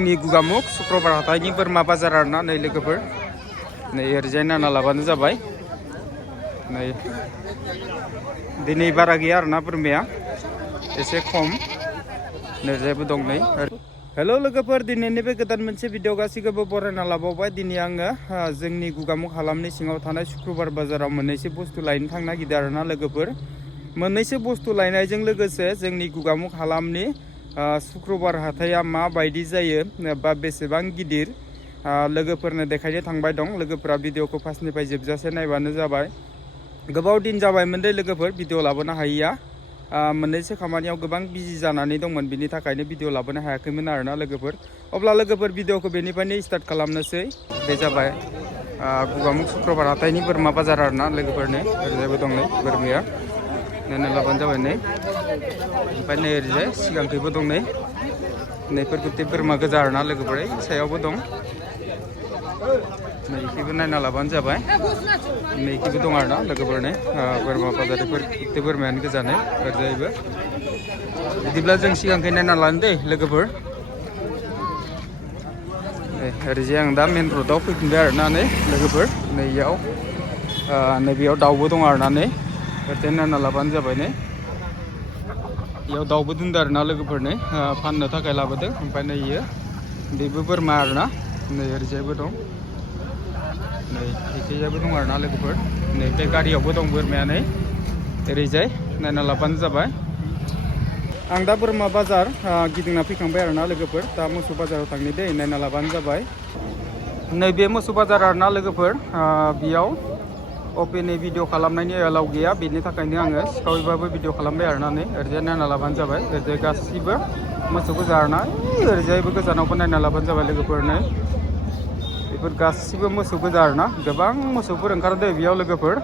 जोंनि गुगामुख शुक्रबार हाथाइनि बोरमा बाजार आरोना नै लोगोफोर नै ओरैजाय नायना लाबानो जाबाय नै दिनै बारा गैया आरोना बोरमाया एसे खम नैजायबो दं नै हेल' लोगोफोर दिनैनि बे गोदान मोनसे भिडिअ गासैखौबो बरायना लाबावबाय दिनै आङो जोंनि गुगामुख हालामनि सिङाव थानाय शुक्रबार बाजाराव मोननैसो बुस्थु लायनो थांनो नागिरदों आरोना लोगोफोर मोननैसो बुस्थु लायनायजों लोगोसे जोंनि गुगामुख हालामनि शुक्रबार हाथाया माबायदि जायो बा बेसेबां गिदिर लोगोफोरनो देखायनो थांबाय दं लोगोफोरा भिडिअखौ फार्स्टनिफ्राय जोबजासे नायबानो जाबाय गोबाव दिन जाबायमोन दे लोगोफोर भिडिअ लाबोनो हायैया मोननैसो खामानियाव गोबां बिजि जानानै दंमोन बिनि थाखायनो भिडिअ लाबोनो हायाखैमोन आरोना लोगोफोर अब्ला लोगोफोर भिडिअखौ बेनिफ्रायनो स्टार्ट खालामनोसै बे जाबाय गुगामुख शुक्रबार हाथाइनि बोरमा बाजार आरोना लोगोफोरनि ओरैजायबो दं नै बोरमाया नायना लाबानो जाबाय नै ओमफ्राय नै ओरैजाय सिगांखैबो दं नै नैफोर गुथे बोरमा गोजा आरोना लोगोफोर सायावबो दं नैखिबो नायना लाबानो जाबाय नैखिबो दं आरोना लोगोफोरनि बोरमा बाजारफोर गुथे बोरमायानो गोजा नै ओरैजायबो बिदिब्ला जों सिगांखै नायना लानो दै लोगोफोर ओरैजाय आं दा मेन रडआव फैफिनबाय आरोना नै लोगोफोर नैबेयाव दाउबो दं आरोना नै ओरैजाय नायना लाबानो जाबाय नै बेयाव दाउबो दोनदों आरोना लोगोफोरनो फाननो थाखाय लाबोदों ओमफ्राय नै बेबो बोरमा आरोना नै ओरैजायबो दं नै एखैजायबो दं आरोना लोगोफोर नै बे गारियावबो दं बोरमाया नै ओरैजाय नायना लाबानो जाबाय आं दा बोरमा बाजार गिदिंना फैखांबाय आरोना लोगोफोर दा मोसौ बाजाराव थांनि दै नायना लाबानो जाबाय नैबे मोसौ बाजार आरोना लोगोफोर बेयाव अपेनै भिडिअ खालामनायनि एलाउ गैया बेनि थाखायनो आङो सिखावैबाबो भिडिअ खालामबाय आरोना नै ओरैजाय नायना लाबानो जाबाय ओरैजाय गासिबो मोसौ गोजा आरोना ओरैजायबो गोजानावबो नायना लाबानो जाबाय लोगोफोरनो बेफोर गासिबो मोसौ गोजा आरोना गोबां मोसौफोर ओंखारदों बेयाव लोगोफोर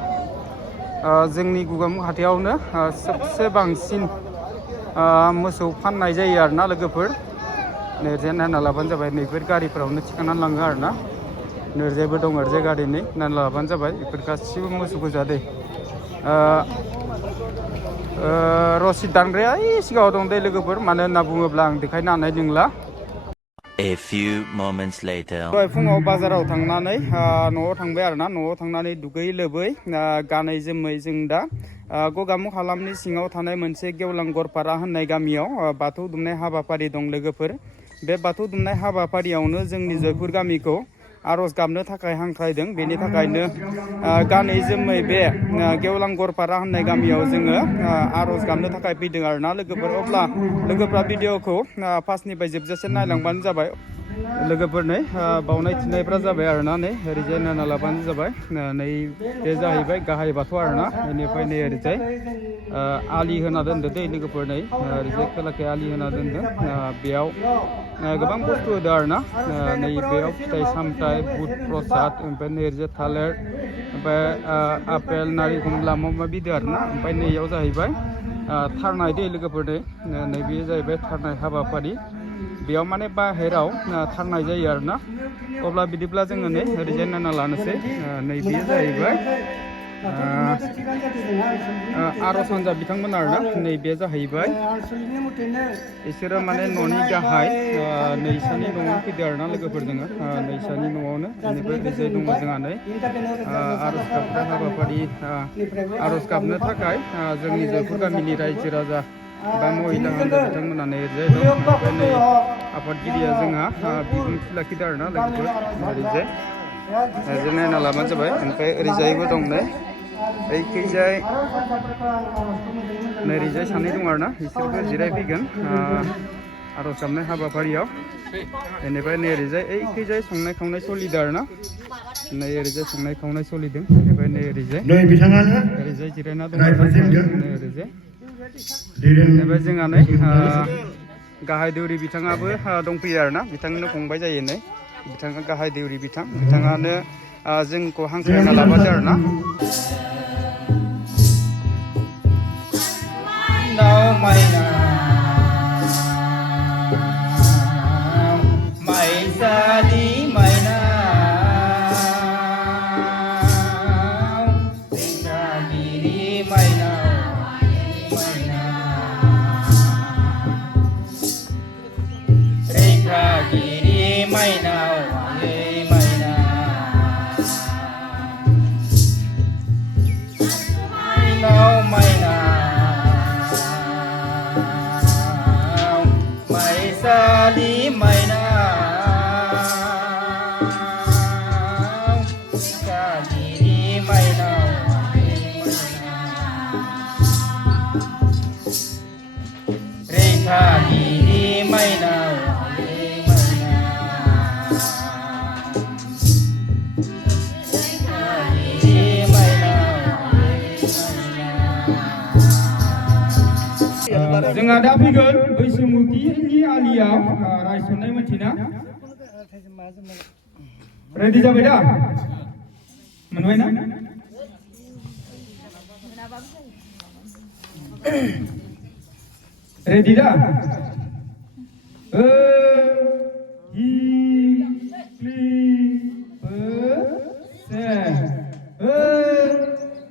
जोंनि गुगामुख हाथायावनो सबसे बांसिन मोसौ फाननाय जायो आरोना लोगोफोर ओरैजाय नायना लाबानो जाबाय नैफोर गारिफोरावनो थिखांनानै लाङो आरोना ओरैजायबो दं ओरैजाय गारि नै नायना लाबानो जाबाय बेफोर गासिबो मोसौ गोजा दै रसिद दानग्राया सिगाङाव दं दै लोगोफोर मानो होनना बुङोब्ला आं देखायनो हानाय नंला A few moments later. दहाय फुङाव बाजाराव थांनानै न'आव थांबाय आरोना न'आव थांनानै दुगै लोबै गानै जोमै जों दा गगामुख हालामनि सिङाव थानाय मोनसे गेवलां गरपारा होननाय गामियाव बाथौ दुमनाय हाबाफारि दं लोगोफोर बे बाथौ दुमनाय हाबाफारियावनो जोंनि जयपुर गामिखौ आर'ज गाबनो थाखाय हांख्रायदों बेनि थाखायनो गानै जोमै बे गेवलां गरपारा होननाय गामियाव जोङो आर'ज गाबनो थाखाय फैदों आरोना लोगोफोर अब्ला लोगोफ्रा भिडिअखौ फार्स्टनिफ्राय जोबजासे नायलांबानो जाबाय लोगोफोरनो बावनाय थिनायफ्रा जाबाय आरोना नै ओरैजाय नायना लाबानो जाबाय नै बे जाहैबाय गाहाय बाथौ आरोना बेनिफ्राय नै ओरैजाय आलि होना दोनदो दै लोगोफोर नै ओरैजाय खोलाखै आलि होना दोनदों बेयाव गोबां बुस्थु होदो आरोना नै बेयाव फिथाइ सामथाइ बुट प्रसाद ओमफ्राय नै ओरैजाय थालिर ओमफ्राय आपेल नारेंखमला माबा माबि होदो आरोना ओमफ्राय नैयाव जाहैबाय थारनाय दै लोगोफोर नै बेयो जाहैबाय थारनाय हाबाफारि बेयाव माने बाहेराव थारनाय जायो आरोना अब्ला बिदिब्ला जोङो नै ओरैजाय नायना लानोसै नै बेयो जाहैबाय आर'ज हान्जा बिथांमोन आरोना नै बे जाहैबाय बिसोरो माने न'नि गाहाय नैसानि न'आव फैदो आरोना लोगोफोर जोङो नैसानि न'आवनो बेनिफ्राय ओरैजाय दङ जोंहा नै आर'ज गाबग्रा हाबाफारि आर'ज गाबनो थाखाय जोंनि जयपुर गामिनि रायजो राजा बा महिला हान्जा बिथांमोनानो ओरैजाय दं ओमफ्राय नै आफादगिरिया जोंहा बिबुंथि लाखिदों आरोना लोगोफोर ओरैजाय नायना लाबानो जाबाय ओमफ्राय ओरैजायबो दं नै ओइखैजाय नैरैजाय सानै दं आरोना बिसोरबो जिरायफैगोन आर'ज गाबनाय हाबाफारियाव बेनिफ्राय नै ओरैजाय ओइखैजाय संनाय खावनाय सोलिदों आरोना नै ओरैजाय संनाय खावनाय सोलिदों बेनिफ्राय नै ओरैजाय जिरायना दं आरोना नै ओरैजाय बेनिफ्राय जोंहा नै गाहाय दौरि बिथाङाबो दंफैयो आरोना बिथांनो फंबाय जायो नै बिथाङा गाहाय दौरि बिथाङानो जोंखौ हांख्रायना लाबादो आरोना Rika Giri माइनाव आयै माइनाव माइसालि माइनाव कालिनि माइनाव रेखालिनि माइनाव जोंहा दा फैगोन बैसोमुथिनि आलियाव रायसननाय मोनथिना रेडि जाबाय दा मोनबाय ना रेडि दा हि क्लि से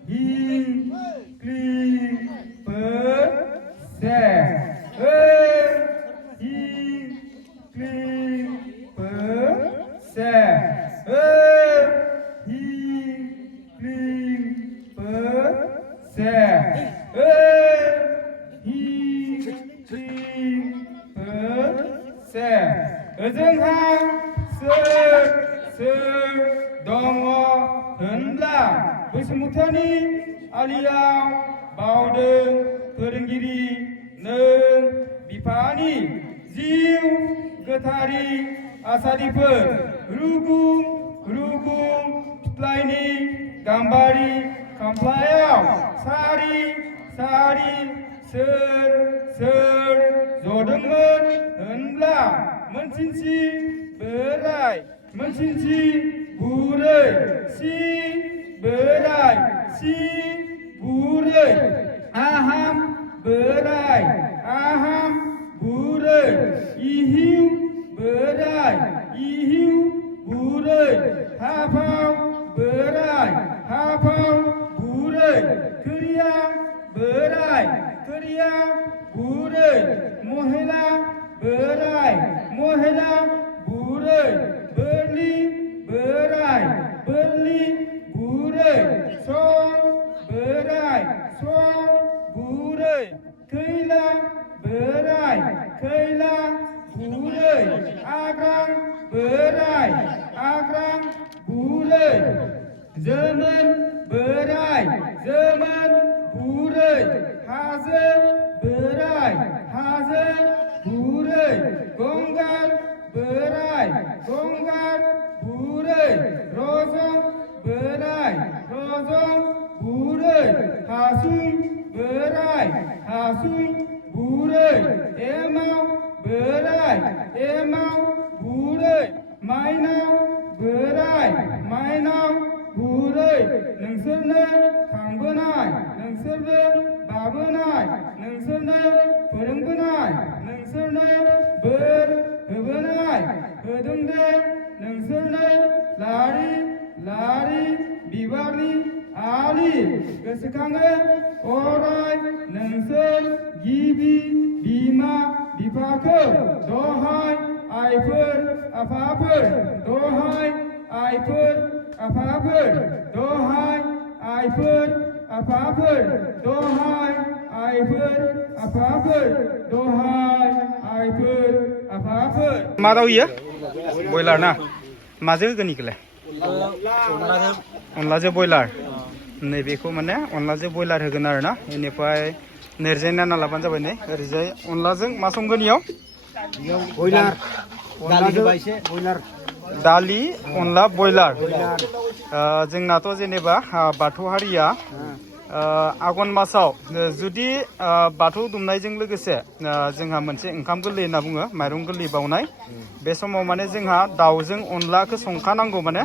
हि क्लि से हि क्लि से हि क्लि से हि क्लि से ओजोंहा सोर दङ होनब्ला बैसोमुथिनि आलियाव बावदों फोरोंगिरि नों बिफानि जिउ गोथारि आसारिफोर रुगुं फिथ्लायनि गाम्बारि खामफ्लायाव सारि सोर जदोंमोन होनब्ला मोनसिनसि बोराय मोनसिनसि बुरै सि बोराय सि बुरै आहाम बोराय आहाम बुरै इहिउ बोराय इहिउ बुरै हाफाव बोराय हाफाव बुरै खोरिया बोराय खोरिया बुरै महिला बोराय महिला बुरै बोरलि बोराय बोरलि बुरै सं बोराय सं बुरै खैला बोराय खैला बुरै आग्रां बोराय आग्रां बुरै जोमोन बोराय जोमोन बुरै हाजो बोराय हाजो बुरै गंगार बोराय गंगार बुरै रजं बोराय रजं बुरै हासुं बोराय हासुं बुरै एमाव बोराय एमाव बुरै माइनाव बोराय माइनाव बुरै नोंसोरनो खांबोनाय नोंसोरनो बाबोनाय नोंसोरनो फोरोंबोनाय नोंसोरनो बोर होबोनाय होदों दे नोंसोरनो लारि लारि बिबारनि आलि गोसोखाङो अराय नोंसोर गिबि बिमा बिफाखौ दहाय आइफोर आफाफोर दहाय आइफोर आफाफोर दहाय आइफोर आफाफोर दहाय आइफोर आफाफोर दहाय आइफोर आफाफोर मा दाउ इयो बयलार ना माजों होगोन इखौलाय अनलाजों बयलार नैबेखौ माने अनलाजों बयलार होगोन आरो ना बेनिफ्राय नेरजायना लाबानो जाबाय नै ओरैजाय अनलाजों मा संगोन इयाव बयलार दालि अनला बयलार जोंनाथ' जेनेबा बाथौ हारिया आघन मासाव जुदि बाथौ दुमनायजों लोगोसे जोंहा मोनसे ओंखाम गोरलै होनना बुङो माइरं गोरलै बावनाय बे समाव माने जोंहा दाउजों अनलाखौ संखानांगौ माने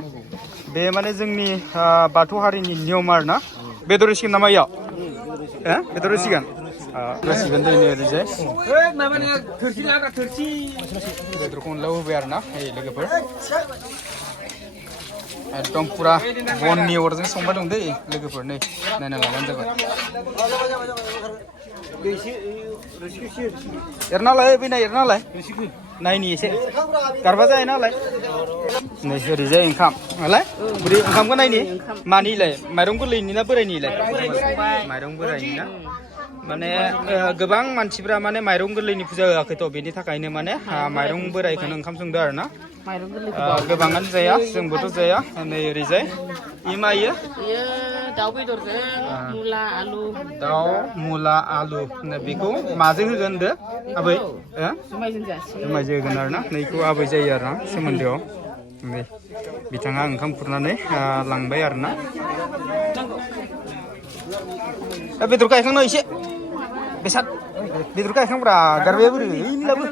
बे माने जोंनि बाथौ हारिनि नियम आरो ना बेदर होसिगोन नामा इयाव बेदर होसिगोन होसिगोन दै ओरैजाय बेदरखौ अनलायाव होबाय आरो ना लोगोफोर एकदम पुरा बननि अरजों संबाय दं दै लोगोफोर नै नायना लाबानो जाबाय एरनालाय बैनाय एरनालाय नायनि एसे गारबा जायो नालाय नै ओरैजाय ओंखाम नालाय बोरै ओंखामखौ नायनि मानिलाय माइरं गोरलैनि ना बोरायनिलाय माइरं बोरायनि ना माने गोबां मानसिफ्रा माने माइरं गोरलैनि फुजा होआखैथ' बेनि थाखायनो माने माइरं बोरायखौनो ओंखाम संदो आरो ना गोबाङानो जाया जोंबोथ' जाया नै ओरैजाय इमायो दाउ बेदरजों मुला आलु दाउ मुला आलु बेखौ माजों होगोन होनदो आबै जुमायजों होगोन आरो ना नैखौ आबै जायो आरो ना सोमोन्दोआव नै बिथाङा ओंखाम खुरनानै लांबाय आरो ना बेदर गायखांनो एसे बेसाद बेदर गायखांब्रा गारबाया बोरै ओइलाबो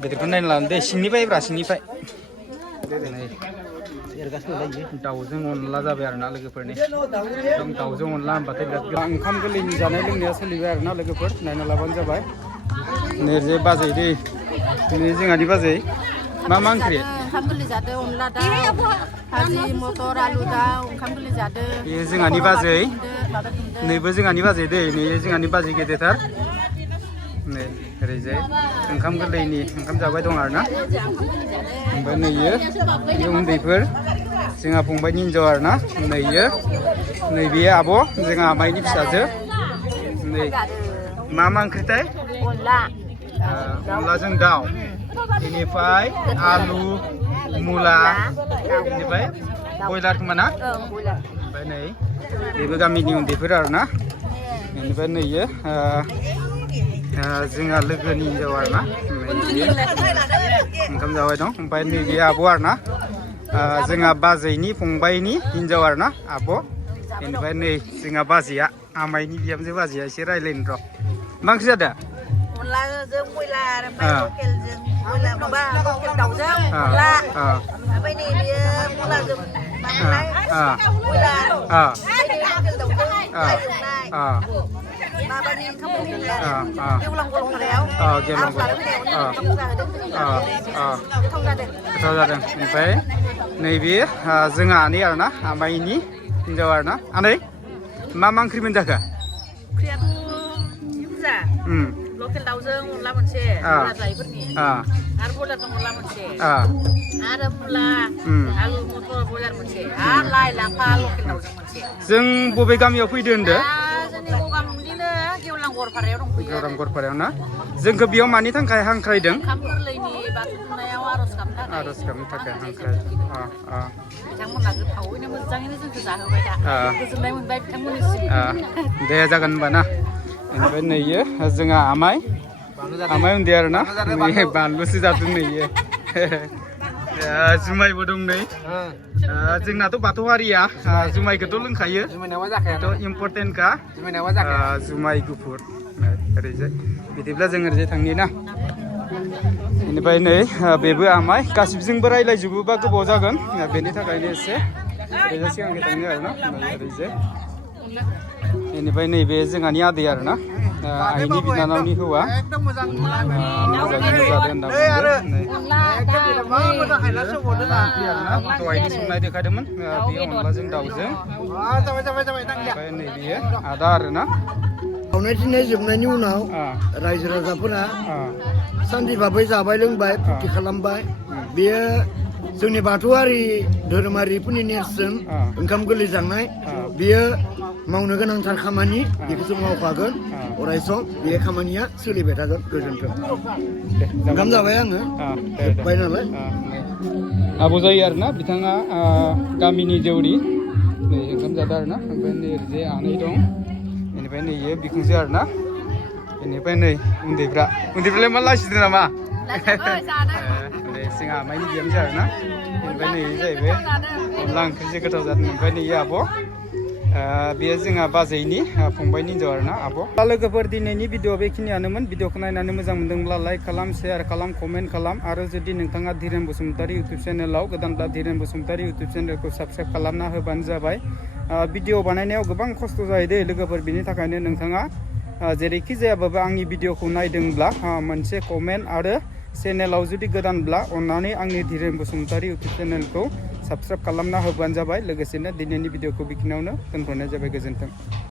बेदरखौ नायना लानो दे सिंनिफ्राय ब्रा सिंनिफ्राय दाउजों अनला जाबाय आरो ना लोगोफोरनि एकदम दाउजों अनला होनबाथाय बिराद ओंखाम गोरलैनि जानाय लोंनाया सोलिबाय आरो ना लोगोफोर नायना लाबानो जाबाय नेरजे बाजै दै दिनै जोंहानि बाजै मा ओंख्रि ओंखाम गोरलै जादों अनला दाउ भाजि मटर आलु दाउ ओंखाम गोरलै जादों बेयो जोंहानि बाजै नैबो जोंहानि बाजै दै नै जोंहानि बाजै गेदेरथार नै ओरैजाय ओंखाम गोरलैनि ओंखाम जाबाय दं आरो ना ओमफ्राय नैयो उन्दैफोर जोंहा फंबायनि हिन्जाव आरो ना नैयो नैबे आब' जोंहा आमाइनि फिसाजो नै मा ओंख्रिथाय अनलाजों दाउ बेनिफ्राय आलु मुला बेनिफ्राय बयलार खोमा ना ओमफ्राय नै बेबो गामिनि उन्दैफोर आरो ना बेनिफ्राय नैयो जोंहा लोगोनि हिन्जाव आरो ना ओंखाम जाबाय दं ओमफ्राय नैबे आब' आरो ना जोंहा बाजैनि फंबायनि हिन्जाव आरो ना आब' बेनिफ्राय नै जोंहा बाजैया आमाइनि बिहामजो बाजैया एसे रायज्लायनो र' मा ओंख्रि जादों अनलाजों बयलार ओमफ्राय लकेलजों बयलार माबा लकेल दाउजों अनला ओमफ्य नै बेयो मुलाजों बयलार लकेल दाउजों एवनाय माबानि ओंखाम गेवलां गलपारायाव गोथाव जादों ओमफ्राय नैबे जोंहा आनै आरो ना आमाइनि हिन्जाव आरो ना आनै मा ओंख्रि मोनजाखो ओंख्रियाथ' बुरजा लकेल दाउजों अनला मोनसे बयलार जायैफोरनि आरो बयलारजों अनला मोनसे आरो मुला आलु मटर बयलार मोनसे आरो लाइ लाफा लकेल दाउजों मोनसे जों बबे गामियाव फैदो होनदो जोंनि गगामुखनिनो गेवलां गलपारायाव दंफैयो गेवलां गलपारायाव ना जोंखौ बेयाव मानि थाखाय हांख्रायदों ओंखाम गोरलैनि बाथौ दुमनायाव आर'ज गाबनो थाखाय हांख्रायदों बिथांमोनहा गोथावैनो मोजाङैनो जोंखौ जाहोबाय दा गोजोननाय मोनबाय बिथांमोननिसिम दे जागोन होनबा ना बेनिफ्राय नैयो जोंहा आमाइ उन्दै आरो ना बानलुसो जादों नैयो जुमायबो दं नै जोंनाथ' बाथौ हारिया जुमायखौथ' लोंखायो इम्पर्टेन्टखा जुमाय गुफुर ओरैजाय बिदिब्ला जों ओरैजाय थांनि ना बेनिफ्राय नै बेबो आमाइ गासिबजोंबो रायज्लायजोबोबा गोबाव जागोन बेनि थाखायनो एसे ओरैजाय सिगांनि थाङो आरो ना ओरैजाय बेनिफ्राय नैबे जोंहानि आदै आरो ना आइनि बिनानावनि हौवा मोजाङैनो जादों होनना बुंदों दहायनि संनाय देखायदोंमोन बेयो अनलाजों दाउजों ओमफ्राय नैबेयो आदा आरो ना खावनाय दिनै जोबनायनि उनाव रायजो राजाफोरा सानदि भाबै जाबाय लोंबाय फुरथि खालामबाय बेयो जोंनि बाथौआरि धोरोमारिफोरनि नेरसोन ओंखाम गोरलै जानाय बेयो मावनो गोनांथार खामानि बेखौ जों मावखागोन अराय सम बे खामानिया सोलिबाय थागोन गोजोन्थों ओंखाम जाबाय आङो जोब्बाय नालाय आब' जायो आरो ना बिथाङा गामिनि देउरि नै ओंखाम जादों आरो ना ओमफ्राय नै ओरैजाय आनै दं बेनिफ्राय नैयो बिखुनजो आरो ना बेनिफ्राय नै उन्दैफ्रालाय मा लासिदों नामा जोंहा आमाइनि बिहामजो आरो ना बेनिफ्राय नै जाहैबाय अनला ओंख्रिजों गोथाव जादों ओमफ्राय नै आब' बेयो जोंहा बाजैनि फंबायनि हिन्जाव आरो ना आब' लोगोफोर दिनैनि भिडिअ बेखिनियानोमोन भिडिअखौ नायनानै मोजां मोनदोंब्ला लाइक खालाम शेयार खालाम कमेन्ट खालाम आरो जुदि नोंथाङा धीरेन बसुमतारी इउटुब चेनेलाव गोदानब्ला धीरेन बसुमतारी इउटुब चेनेलखौ साबस्क्राइब खालामना होबानो जाबाय भिडिअ बानायनायाव गोबां खस्थ' जायो दे लोगोफोर बिनि थाखायनो नोंथाङा जेरैखि जायाबाबो आंनि भिडिअखौ नायदोंब्ला मोनसे कमेन्ट आरो चेनेलाव जुदि गोदानब्ला अन्नानै आंनि धीरेन बसुमतारी इउटुब चेनेलखौ साबस्क्राइब खालामना होबानो जाबाय लोगोसेनो दिनैनि भिडिअखौ बेखिनियावनो दोनथ'नाय जाबाय गोजोन्थों।